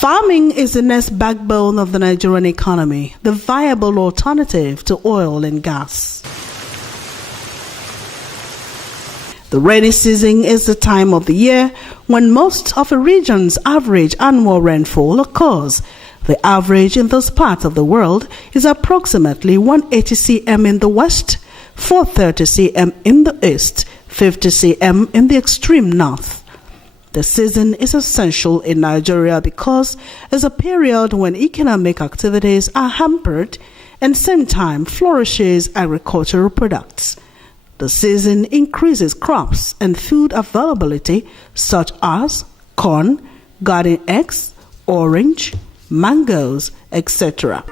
Farming is the next backbone of the Nigerian economy, the viable alternative to oil and gas. The rainy season is the time of the year when most of a region's average annual rainfall occurs. The average in this part of the world is approximately 180 cm in the west, 430 cm in the east, 50 cm in the extreme north. The season is essential in Nigeria because it's a period when economic activities are hampered and same time flourishes agricultural products. The season increases crops and food availability such as corn, garden eggs, orange, mangoes, etc.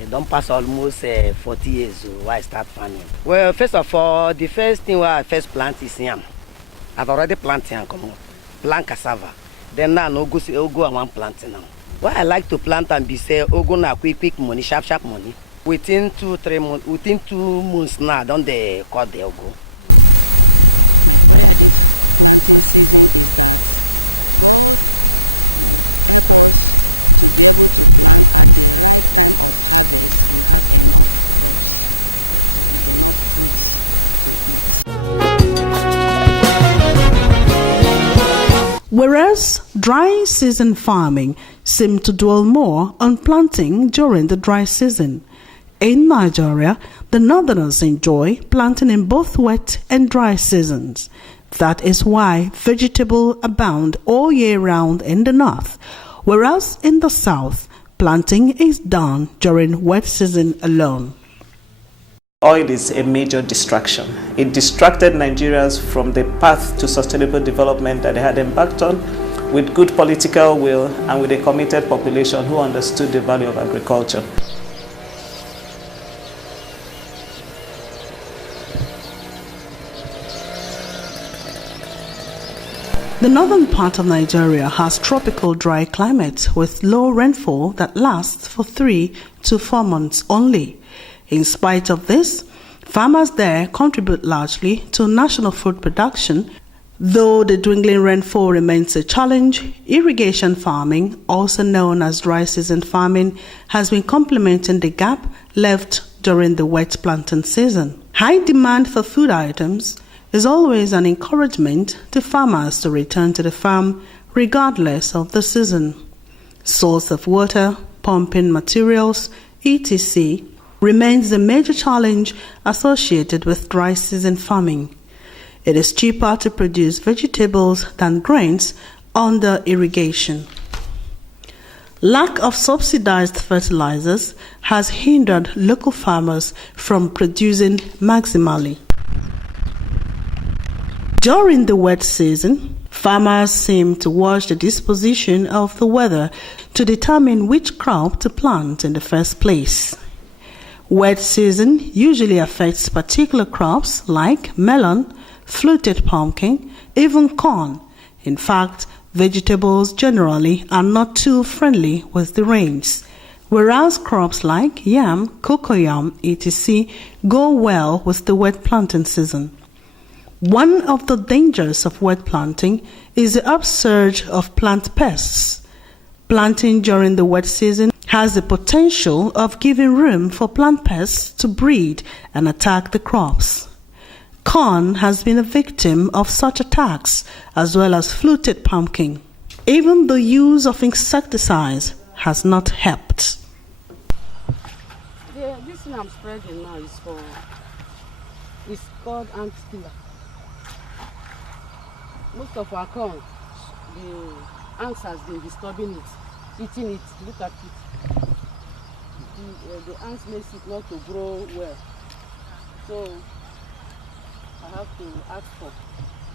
It don't pass almost 40 years why I start farming. Well, first of all, the first thing where I first plant is yam. I've already planted yam, plant cassava. Then now no go I want planting now. Why I like to plant and be say go na quick money, sharp money. Within 2-3 months, within 2 months now, don't they cut the ogo. Whereas dry season farming seems to dwell more on planting during the dry season. In Nigeria, the northerners enjoy planting in both wet and dry seasons. That is why vegetables abound all year round in the north, whereas in the south, planting is done during wet season alone. Oil is a major distraction. It distracted Nigerians from the path to sustainable development that they had embarked on with good political will and with a committed population who understood the value of agriculture. The northern part of Nigeria has tropical dry climate with low rainfall that lasts for 3 to 4 months only. In spite of this, farmers there contribute largely to national food production. Though the dwindling rainfall remains a challenge, irrigation farming, also known as dry season farming, has been complementing the gap left during the wet planting season. High demand for food items is always an encouragement to farmers to return to the farm regardless of the season. Source of water, pumping materials, etc. remains the major challenge associated with dry season farming. It is cheaper to produce vegetables than grains under irrigation. Lack of subsidized fertilizers has hindered local farmers from producing maximally. During the wet season, farmers seem to watch the disposition of the weather to determine which crop to plant in the first place. Wet season usually affects particular crops like melon, fluted pumpkin, even corn. In fact, vegetables generally are not too friendly with the rains, whereas crops like yam, cocoyam, etc. go well with the wet planting season. One of the dangers of wet planting is the upsurge of plant pests. Planting during the wet season has the potential of giving room for plant pests to breed and attack the crops. Corn has been a victim of such attacks, as well as fluted pumpkin. Even the use of insecticides has not helped. Yeah, this thing I'm spreading now is called ant killer. Most of our corn, ants has been disturbing it, eating it. Look at it. The ants makes it not to grow well. So I have to ask for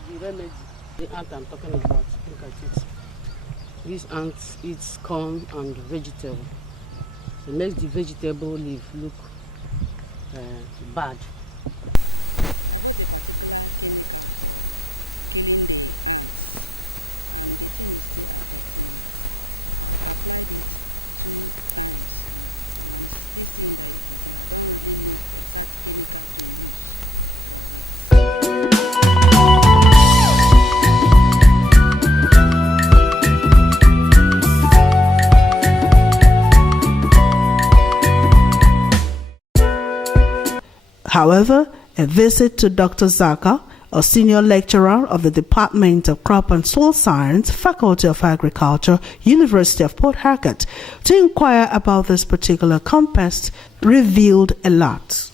the remedy. The ant I'm talking about, look at it. These ants eat corn and vegetable. It makes the vegetable leaf look bad. However, a visit to Dr. Zaka, a senior lecturer of the Department of Crop and Soil Science, Faculty of Agriculture, University of Port Harcourt, to inquire about this particular contest, revealed a lot.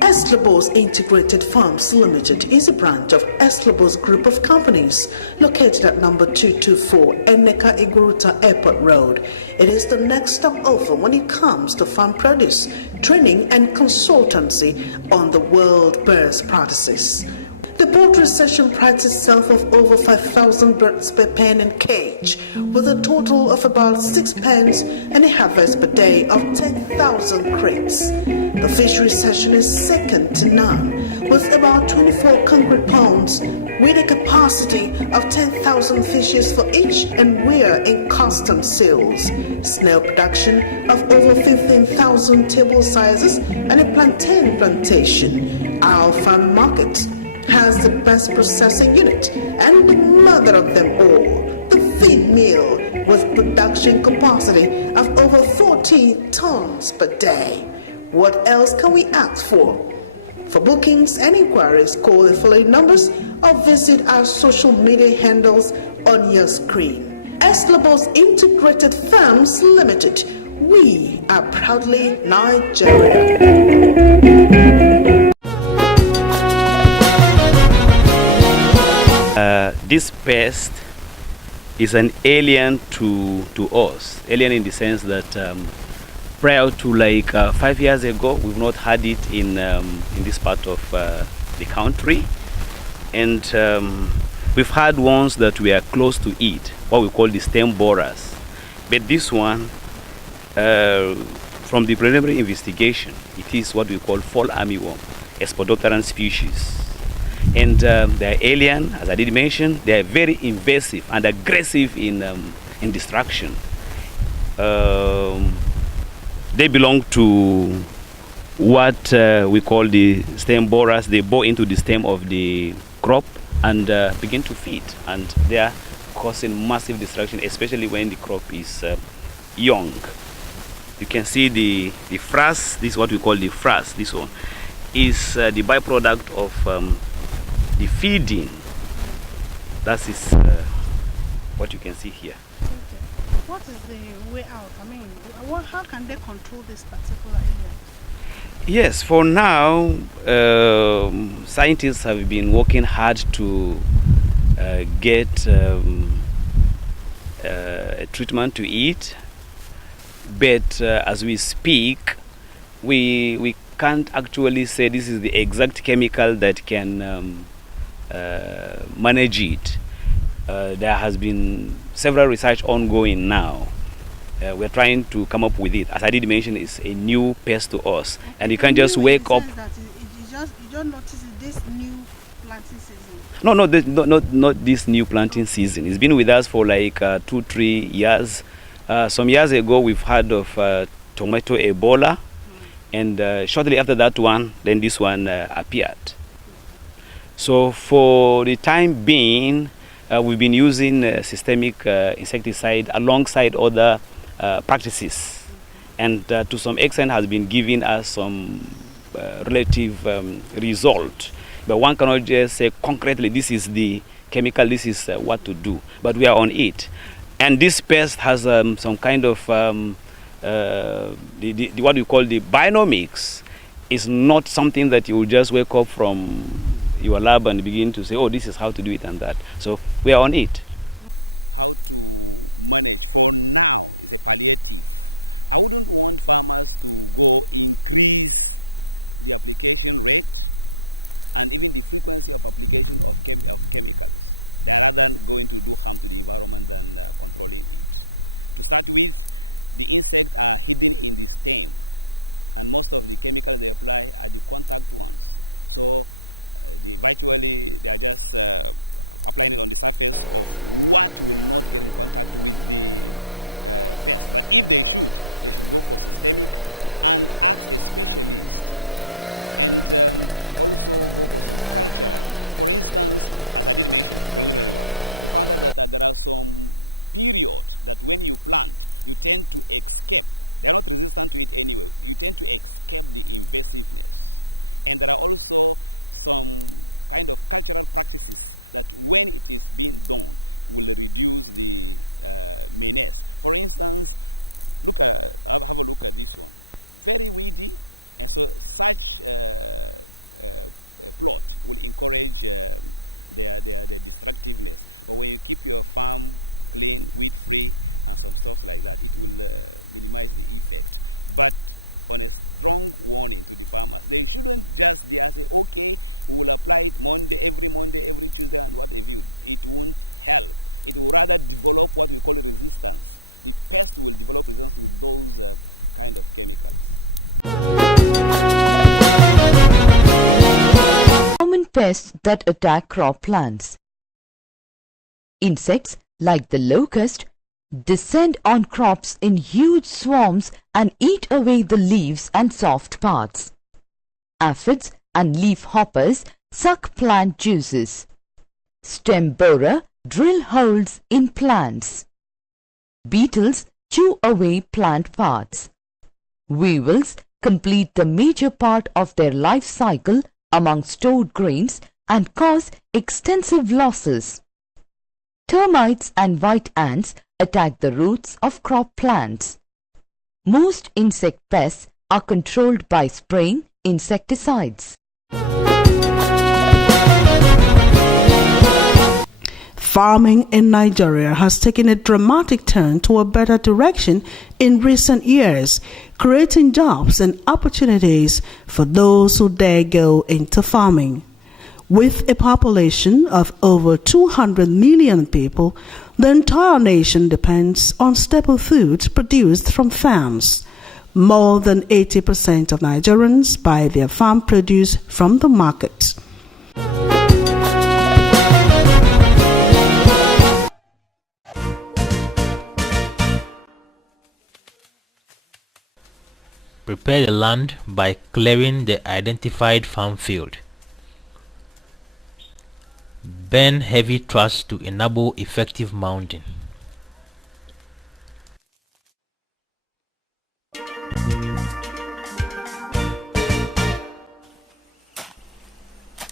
Eslabos Integrated Farms Limited is a branch of Eslabos Group of Companies located at number 224 Enneka Iguruta Airport Road. It is the next stop over when it comes to farm produce, training and consultancy on the world best practices. The poultry section prides itself of over 5,000 birds per pen and cage, with a total of about 6 pens and a harvest per day of 10,000 crates. The fishery section is second to none, with about 24 concrete ponds, with a capacity of 10,000 fishes for each, and we're in constant sales. Snail production of over 15,000 table sizes and a plantain plantation. Our farm market has the best processing unit and the mother of them all, the feed mill, with production capacity of over 40 tons per day. What else can we ask for? For bookings and inquiries, call the following numbers or visit our social media handles on your screen. Eslabos Integrated Farms Limited. We are proudly Nigeria. This pest is an alien to us. Alien in the sense that prior to like 5 years ago, we've not had it in this part of the country, and we've had ones that we are close to it, what we call the stem borers. But this one, from the preliminary investigation, it is what we call fall armyworm, a Spodopteran species. And they're alien, as I did mention. They are very invasive and aggressive in destruction. They belong to what we call the stem borers. They bore into the stem of the crop and begin to feed. And they are causing massive destruction, especially when the crop is young. You can see the frass. This is what we call the frass. This one is the byproduct of the feeding. That is what you can see here. Okay. What is the way out? I mean, how can they control this particular area? Yes, for now, scientists have been working hard to get a treatment to it. But as we speak, we can't actually say this is the exact chemical that can manage it. There has been several research ongoing now. We're trying to come up with it. As I did mention, it's a new pest to us, okay. And you can't just wake up. You don't notice this new planting season. No, not this new planting season. It's been with us for like 2-3 years. Some years ago, we've heard of tomato Ebola, and shortly after that one, then this one appeared. So for the time being, we've been using systemic insecticide alongside other practices, and to some extent has been giving us some relative result. But one cannot just say concretely this is the chemical, this is what to do. But we are on it, and this pest has some kind of what we call the binomics. It's not something that you will just wake up from your lab and begin to say, oh, this is how to do it and that. So we are on it. Common pests that attack crop plants. Insects like the locust descend on crops in huge swarms and eat away the leaves and soft parts. Aphids and leaf hoppers suck plant juices. Stem borer drill holes in plants. Beetles chew away plant parts. Weevils complete the major part of their life cycle among stored grains and cause extensive losses. Termites and white ants attack the roots of crop plants. Most insect pests are controlled by spraying insecticides. Farming in Nigeria has taken a dramatic turn to a better direction in recent years, creating jobs and opportunities for those who dare go into farming. With a population of over 200 million people, the entire nation depends on staple foods produced from farms. More than 80% of Nigerians buy their farm produce from the market. Prepare the land by clearing the identified farm field. Burn heavy trash to enable effective mounding.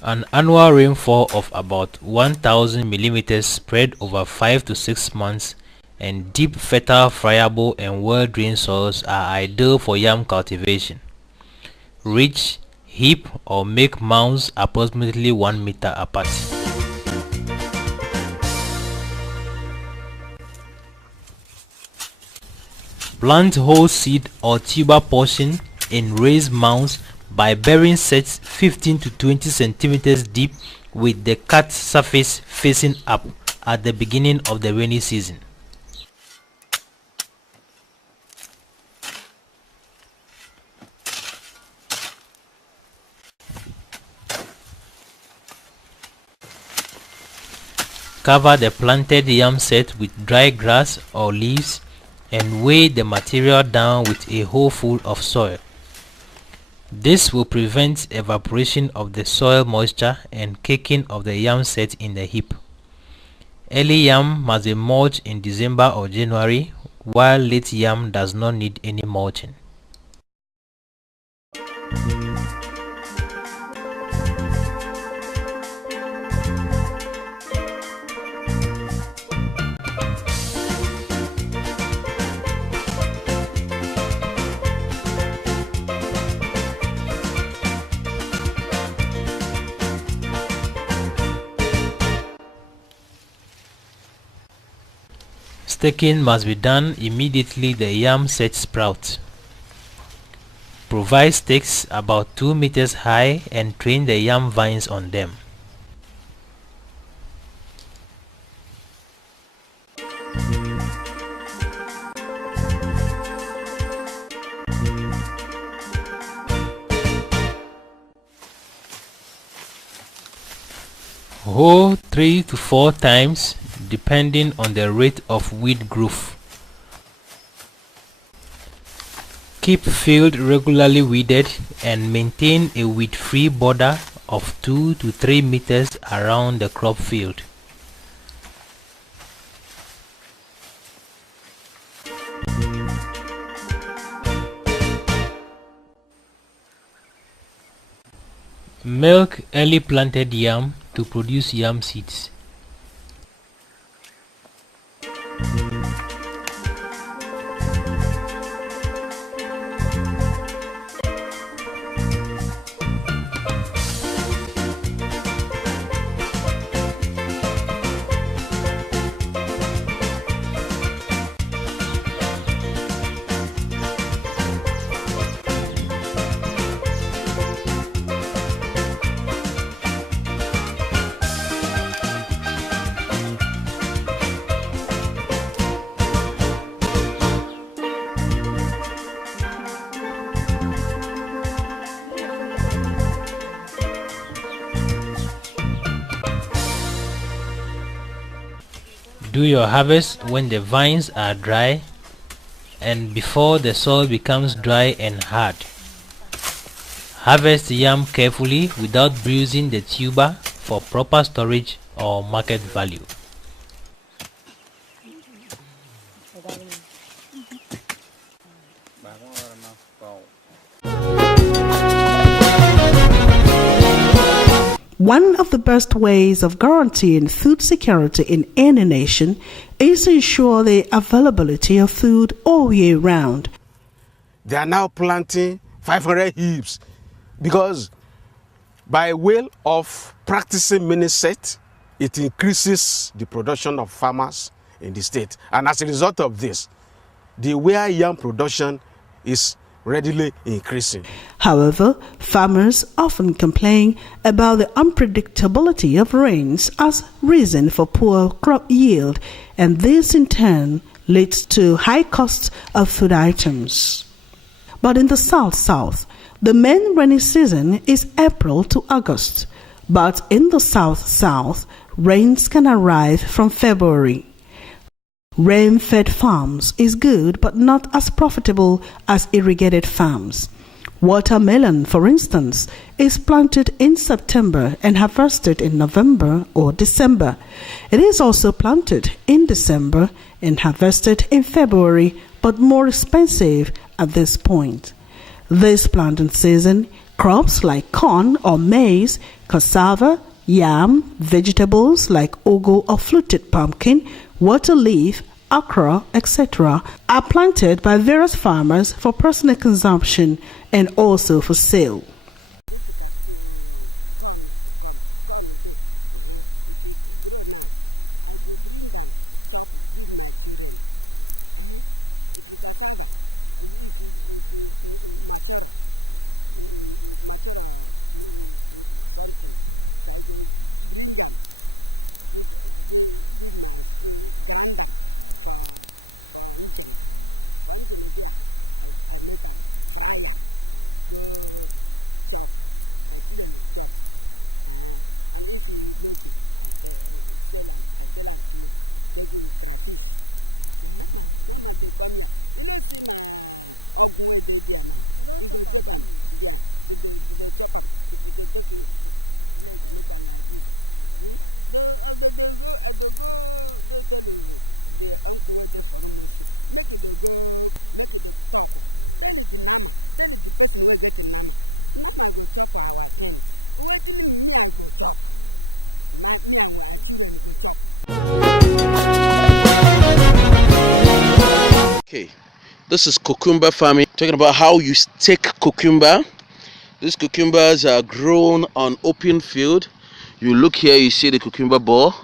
An annual rainfall of about 1000 millimeters spread over 5 to 6 months and deep, fertile, friable and well-drained soils are ideal for yam cultivation. Reach, heap or make mounds approximately 1 meter apart. Plant whole seed or tuber portion in raised mounds by burying sets 15 to 20 centimeters deep with the cut surface facing up at the beginning of the rainy season. Cover the planted yam set with dry grass or leaves and weigh the material down with a hole full of soil. This will prevent evaporation of the soil moisture and caking of the yam set in the heap. Early yam must be mulched in December or January, while late yam does not need any mulching. Staking must be done immediately the yam sets sprout. Provide stakes about 2 meters high and train the yam vines on them. Hoe 3 to 4 times depending on the rate of weed growth. Keep field regularly weeded and maintain a weed-free border of 2 to 3 meters around the crop field. Milk early planted yam to produce yam seeds. Do your harvest when the vines are dry and before the soil becomes dry and hard. Harvest yam carefully without bruising the tuber for proper storage or market value. One of the best ways of guaranteeing food security in any nation is to ensure the availability of food all year round. They are now planting 500 heaps because by way of practicing mini-set, it increases the production of farmers in the state. And as a result of this, the where yam production is readily increasing. However, farmers often complain about the unpredictability of rains as reason for poor crop yield, and this in turn leads to high costs of food items. But in the South, the main rainy season is April to August, but in the South, rains can arrive from February. Rain-fed farms is good but not as profitable as irrigated farms. Watermelon, for instance, is planted in September and harvested in November or December. It is also planted in December and harvested in February, but more expensive at this point. This planting season, crops like corn or maize, cassava, yam, vegetables like ugu or fluted pumpkin, water leaf, okra, etc. are planted by various farmers for personal consumption and also for sale. Okay, this is cucumber farming. Talking about how you stake cucumber. These cucumbers are grown on open field. You look here, you see the cucumber ball.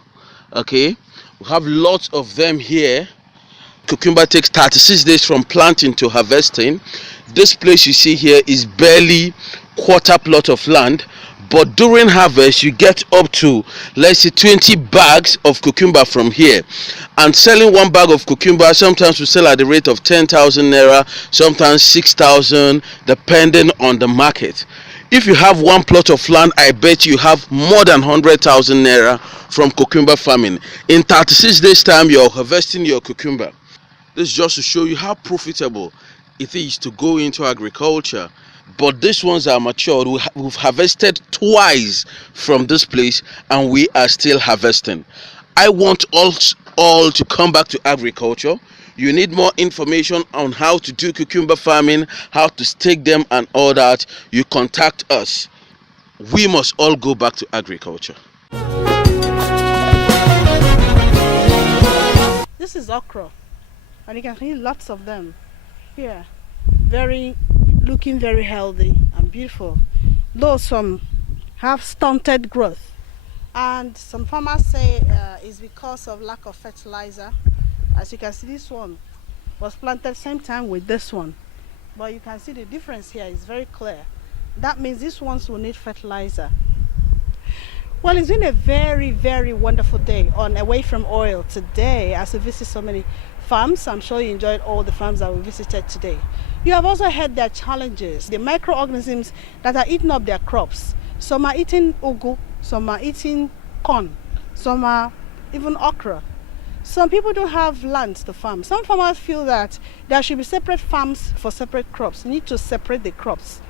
Okay, we have lots of them here. Cucumber takes 36 days from planting to harvesting. This place you see here is barely quarter plot of land, but during harvest you get up to, let's say, 20 bags of cucumber from here. And selling one bag of cucumber, sometimes we sell at the rate of 10,000 naira, sometimes 6,000, depending on the market. If you have one plot of land, I bet you have more than 100,000 naira from cucumber farming. In 36 days time, you're harvesting your cucumber. This is just to show you how profitable it is to go into agriculture. But these ones are matured. We've harvested twice from this place and we are still harvesting. I want us all to come back to agriculture. You need more information on how to do cucumber farming, how to stake them and all that. You contact us. We must all go back to agriculture. This is okra, and you can see lots of them here. Looking very healthy and beautiful, though some have stunted growth, and some farmers say it's because of lack of fertilizer. As you can see, this one was planted same time with this one, but you can see the difference here is very clear. That means these ones will need fertilizer. Well, it's been a very wonderful day on Away From Oil today as we visit so many farms. I'm sure you enjoyed all the farms that we visited today. You have also heard their challenges, the microorganisms that are eating up their crops. Some are eating ugu, some are eating corn, some are even okra. Some people don't have land to farm. Some farmers feel that there should be separate farms for separate crops. You need to separate the crops.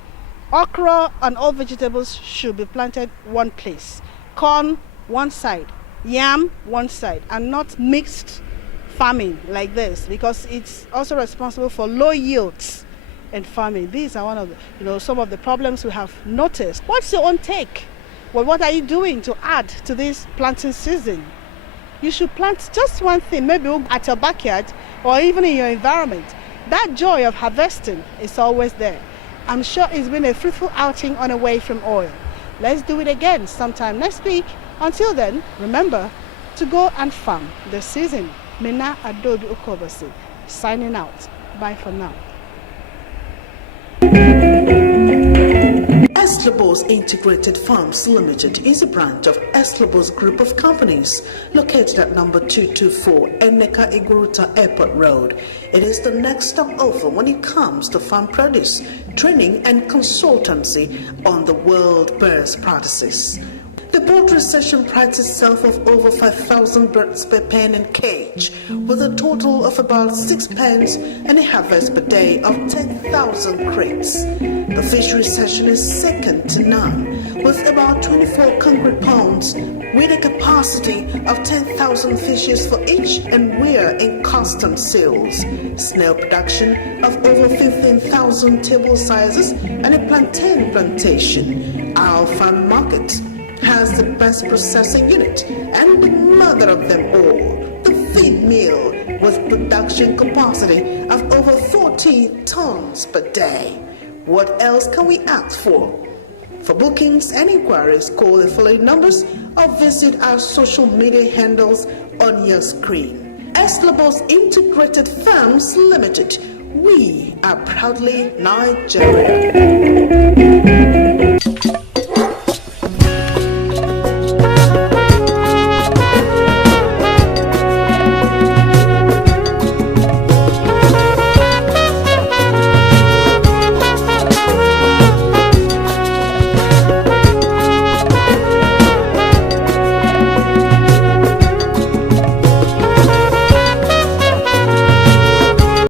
Okra and all vegetables should be planted one place. Corn one side, yam one side, and not mixed farming like this, because it's also responsible for low yields in farming. These are one of the, some of the problems we have noticed. What's your own take? Well, what are you doing to add to this planting season? You should plant just one thing, maybe at your backyard or even in your environment. That joy of harvesting is always there. I'm sure it's been a fruitful outing on Away From Oil. Let's do it again sometime next week. Until then, remember to go and farm this season. Mina Adobe Ukobasi, signing out. Bye for now. Eslabos Integrated Farms Limited is a branch of Eslabos Group of Companies located at number 224 Eneka Iguruta Airport Road. It is the next stop over when it comes to farm produce, training and consultancy on the world best practices. The board recession prides itself of over 5,000 birds per pen and cage, with a total of about 6 pens and a harvest per day of 10,000 crates. The fish recession is second to none, with about 24 concrete ponds, with a capacity of 10,000 fishes for each, and we're in constant sales. Snail production of over 15,000 table sizes and a plantain plantation. Our farm market has the best processing unit and the mother of them all, the feed mill, with production capacity of over 40 tons per day. What else can we ask for? For bookings and inquiries, call the following numbers or visit our social media handles on your screen. Eslabos Integrated Farms Limited. We are proudly Nigeria.